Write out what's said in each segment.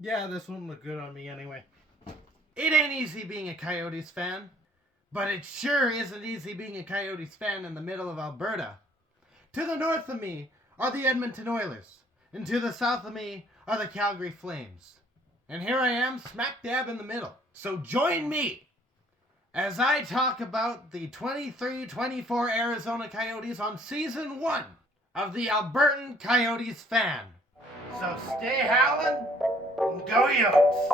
Yeah, this won't look good on me anyway. It ain't easy being a Coyotes fan, but it sure isn't easy being a Coyotes fan in the middle of Alberta. To the north of me are the Edmonton Oilers, and to the south of me are the Calgary Flames. And here I am, smack dab in the middle. So join me as I talk about the 23-24 Arizona Coyotes on Season 1 of the Albertan Coyotes Fan. So stay howling and go Yotes!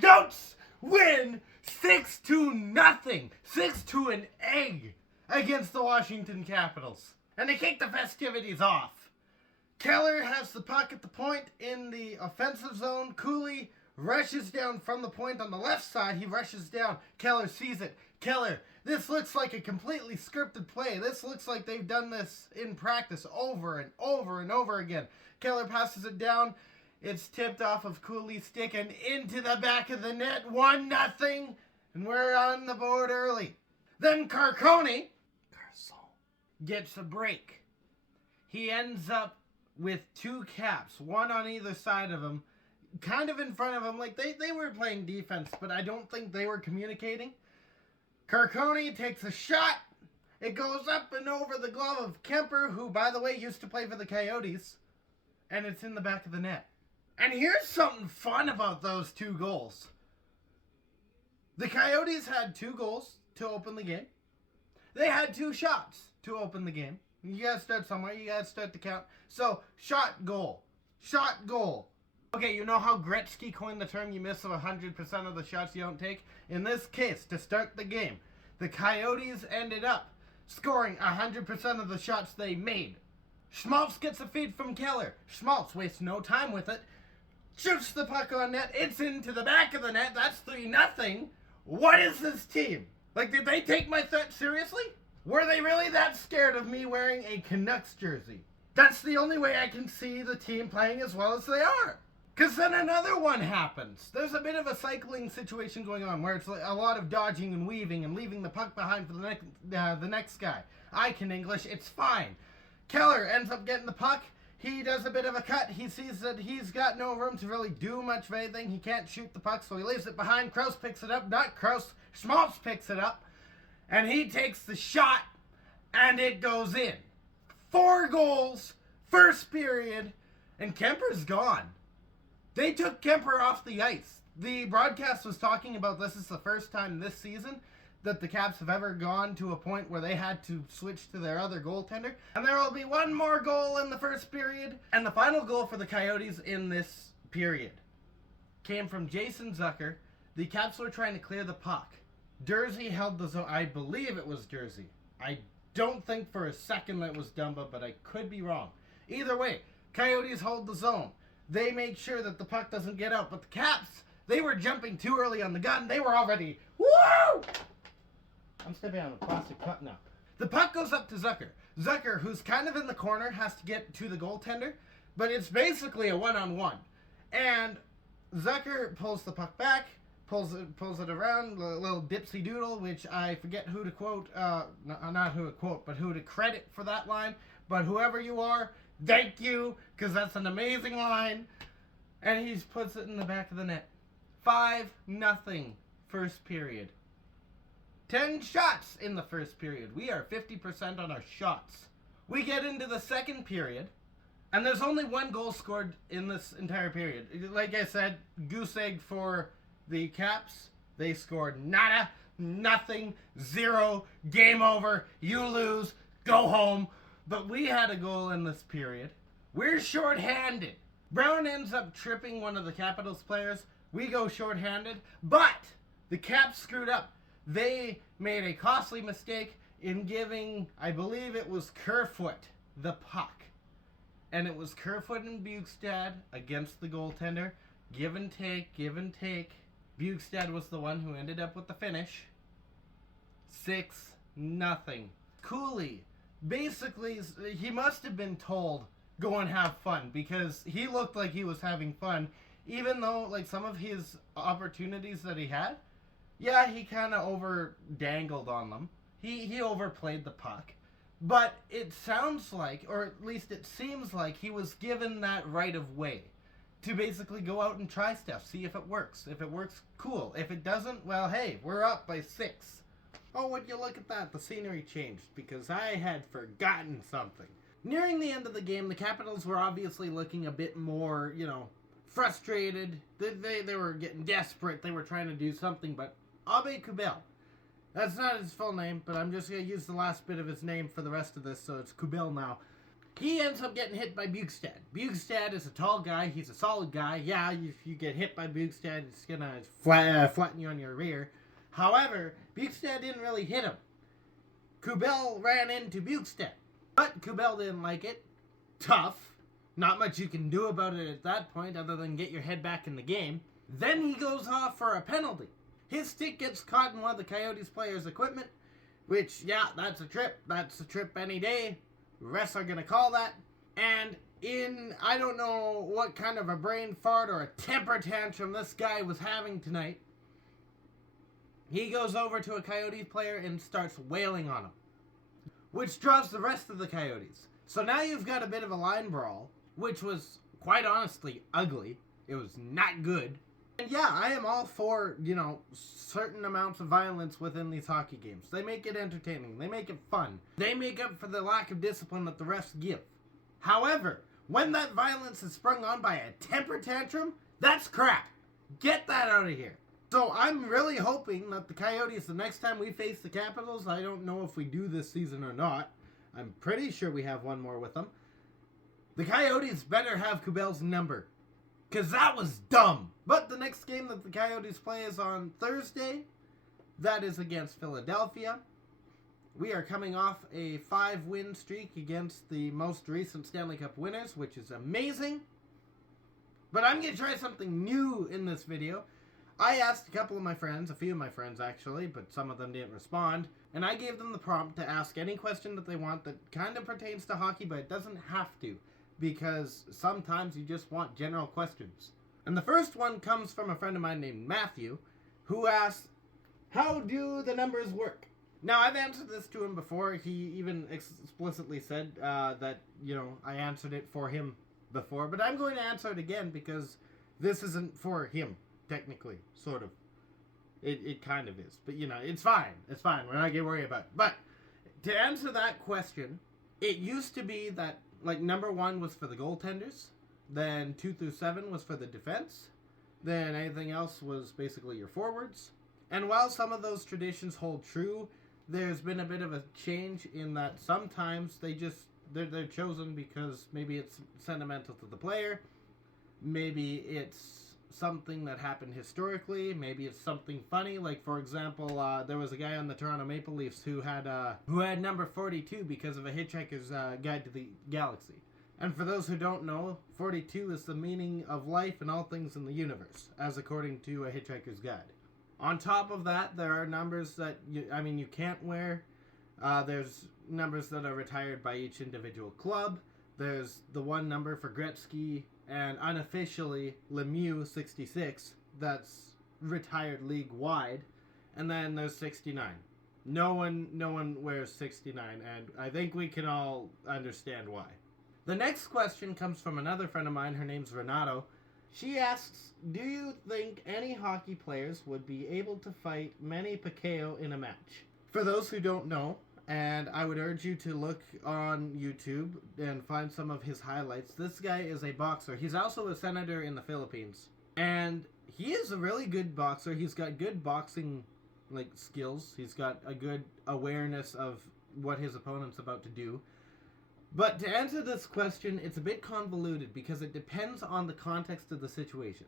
Yotes win 6-0, 6 an egg against the Washington Capitals. And they kick the festivities off. Keller has the puck at the point in the offensive zone. Cooley rushes down from the point on the left side. He rushes down. Keller sees it. Keller, this looks like a completely scripted play. This looks like they've done this in practice over and over and over again. Keller passes it down. It's tipped off of Cooley's stick and into the back of the net. 1-0. And we're on the board early. Then Carcone gets a break. He ends up with two caps, one on either side of him, kind of in front of him. Like they were playing defense, but I don't think they were communicating. Carcone takes a shot. It goes up and over the glove of Kemper, who, by the way, used to play for the Coyotes. And it's in the back of the net. And here's something fun about those two goals. The Coyotes had 2 goals to open the game. They had 2 shots to open the game. You gotta start somewhere. You gotta start to count. So, shot, goal. Shot, goal. Okay, you know how Gretzky coined the term you miss 100% of the shots you don't take? In this case, to start the game, the Coyotes ended up scoring 100% of the shots they made. Schmaltz gets a feed from Keller. Schmaltz wastes no time with it. Shoots the puck on net. It's into the back of the net. That's 3-0. What is this team? Like, did they take my threat seriously? Were they really that scared of me wearing a Canucks jersey? That's the only way I can see the team playing as well as they are. Because then another one happens. There's a bit of a cycling situation going on where it's like a lot of dodging and weaving and leaving the puck behind for the next guy. I can English. It's fine. Keller ends up getting the puck. He does a bit of a cut. He sees that he's got no room to really do much of anything. He can't shoot the puck, so he leaves it behind. Kraus picks it up. Not Kraus. Schmaltz picks it up. And he takes the shot, and it goes in. 4 goals, first period, and Kemper's gone. They took Kemper off the ice. The broadcast was talking about this is the first time this season that the Caps have ever gone to a point where they had to switch to their other goaltender. And there will be 1 more goal in the first period. And the final goal for the Coyotes in this period came from Jason Zucker. The Caps were trying to clear the puck. Jersey held the zone. I believe it was Jersey. I don't think for a second that was Dumba, but I could be wrong. Either way, Coyotes hold the zone. They make sure that the puck doesn't get out. But the Caps, they were jumping too early on the gun. They were already, woo! I'm stepping on a plastic cup now. The puck goes up to Zucker. Zucker, who's kind of in the corner, has to get to the goaltender. But it's basically a one-on-one. And Zucker pulls the puck back. Pulls it around, a little dipsy doodle, which I forget who to quote, not who to quote, but who to credit for that line. But whoever you are, thank you, because that's an amazing line. And he puts it in the back of the net. 5-0 first period. 10 shots in the first period. We are 50% on our shots. We get into the second period, and there's only 1 goal scored in this entire period. Like I said, goose egg for the Caps. They scored nada, nothing, 0, game over, you lose, go home. But we had a goal in this period. We're shorthanded. Brown ends up tripping one of the Capitals players. We go shorthanded, but the Caps screwed up. They made a costly mistake in giving, I believe it was Kerfoot, the puck. And it was Kerfoot and Bukestad against the goaltender. Give and take, give and take. Bukestad was the one who ended up with the finish. 6-0. Cooley, basically, he must have been told, go and have fun, because he looked like he was having fun, even though, like, some of his opportunities that he had, Yeah, he kind of over-dangled on them. He overplayed the puck. But it sounds like, or at least it seems like, he was given that right of way to basically go out and try stuff, see if it works. If it works, cool. If it doesn't, well, hey, we're up by 6. Oh, would you look at that? The scenery changed because I had forgotten something. Nearing the end of the game, the Capitals were obviously looking a bit more, frustrated. They were getting desperate. They were trying to do something, but Abe Kubel. That's not his full name, but I'm just going to use the last bit of his name for the rest of this, so it's Kubel now. He ends up getting hit by Bukestad. Bukestad is a tall guy. He's a solid guy. Yeah, if you get hit by Bukestad, it's going to flatten you on your rear. However, Bukestad didn't really hit him. Kubel ran into Bukestad. But Kubel didn't like it. Tough. Not much you can do about it at that point other than get your head back in the game. Then he goes off for a penalty. His stick gets caught in one of the Coyotes players' equipment, which, yeah, that's a trip. That's a trip any day. Refs are going to call that. And I don't know what kind of a brain fart or a temper tantrum this guy was having tonight, he goes over to a Coyotes player and starts wailing on him, which draws the rest of the Coyotes. So now you've got a bit of a line brawl, which was, quite honestly, ugly. It was not good. And yeah, I am all for, certain amounts of violence within these hockey games. They make it entertaining. They make it fun. They make up for the lack of discipline that the refs give. However, when that violence is sprung on by a temper tantrum, that's crap. Get that out of here. So I'm really hoping that the Coyotes, the next time we face the Capitals, I don't know if we do this season or not. I'm pretty sure we have one more with them. The Coyotes better have Kubel's number. Because that was dumb. But the next game that the Coyotes play is on Thursday. That is against Philadelphia. We are coming off a 5-win streak against the most recent Stanley Cup winners, which is amazing. But I'm going to try something new in this video. I asked a couple of my friends, a few of my friends actually, but some of them didn't respond. And I gave them the prompt to ask any question that they want that kind of pertains to hockey, but it doesn't have to. Because sometimes you just want general questions. And the first one comes from a friend of mine named Matthew, who asked, how do the numbers work? Now, I've answered this to him before. He even explicitly said that, I answered it for him before. But I'm going to answer it again because this isn't for him, technically, sort of. It kind of is. But, it's fine. It's fine. We're not going to worry about it. But to answer that question, it used to be that number 1 was for the goaltenders, then 2 through 7 was for the defense, then anything else was basically your forwards. And while some of those traditions hold true, there's been a bit of a change in that sometimes they're chosen because maybe it's sentimental to the player, maybe it's something that happened historically, maybe it's something funny. Like, for example, there was a guy on the Toronto Maple Leafs who had number 42 because of a Hitchhiker's Guide to the Galaxy. And for those who don't know, 42 is the meaning of life and all things in the universe, as according to a Hitchhiker's Guide. On top of that, there are numbers that you can't wear. There's numbers that are retired by each individual club. There's the one number for Gretzky, and unofficially Lemieux 66, that's retired league-wide. And then there's 69. No one wears 69, and I think we can all understand why. The next question comes from another friend of mine. Her name's Renato. She asks, do you think any hockey players would be able to fight Manny Pacquiao in a match? For those who don't know, and I would urge you to look on YouTube and find some of his highlights. This guy is a boxer. He's also a senator in the Philippines. And he is a really good boxer. He's got good boxing skills. He's got a good awareness of what his opponent's about to do. But to answer this question, it's a bit convoluted because it depends on the context of the situation.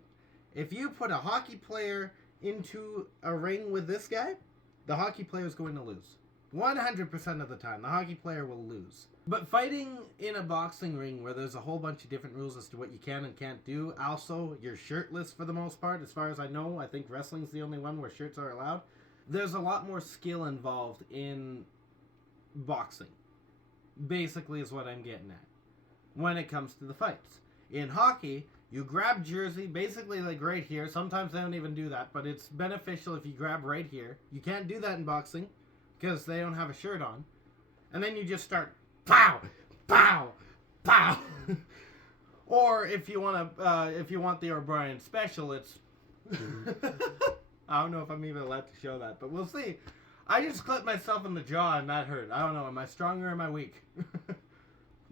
If you put a hockey player into a ring with this guy, the hockey player is going to lose. 100% of the time, the hockey player will lose. But fighting in a boxing ring where there's a whole bunch of different rules as to what you can and can't do, also, you're shirtless for the most part, as far as I know. I think wrestling's the only one where shirts are allowed. There's a lot more skill involved in boxing, basically is what I'm getting at, when it comes to the fights. In hockey, You grab jersey, basically like right here. Sometimes they don't even do that, but it's beneficial if you grab right here. You can't do that in boxing because they don't have a shirt on. And then you just start pow, pow, pow. Or if you want the O'Brien special, it's I don't know if I'm even allowed to show that, but we'll see. I just clipped myself in the jaw and that hurt. I don't know. Am I strong or am I weak?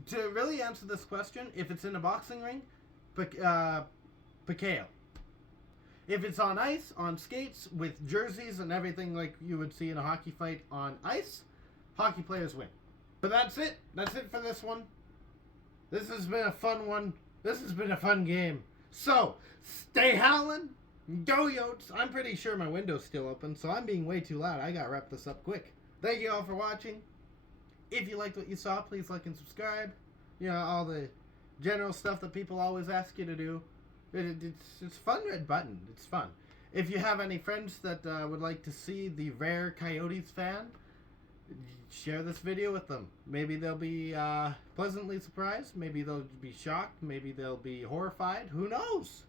To really answer this question, if it's in a boxing ring, Pakeo. If it's on ice, on skates, with jerseys and everything like you would see in a hockey fight on ice, hockey players win. But that's it. That's it for this one. This has been a fun one. This has been a fun game. So, stay howling. Go Yotes. I'm pretty sure my window's still open, so I'm being way too loud. I gotta wrap this up quick. Thank you all for watching. If you liked what you saw, please like and subscribe. You know, all the general stuff that people always ask you to do. It's fun, red button. It's fun. If you have any friends that would like to see the rare Coyotes fan, share this video with them. Maybe they'll be pleasantly surprised. Maybe they'll be shocked. Maybe they'll be horrified. Who knows?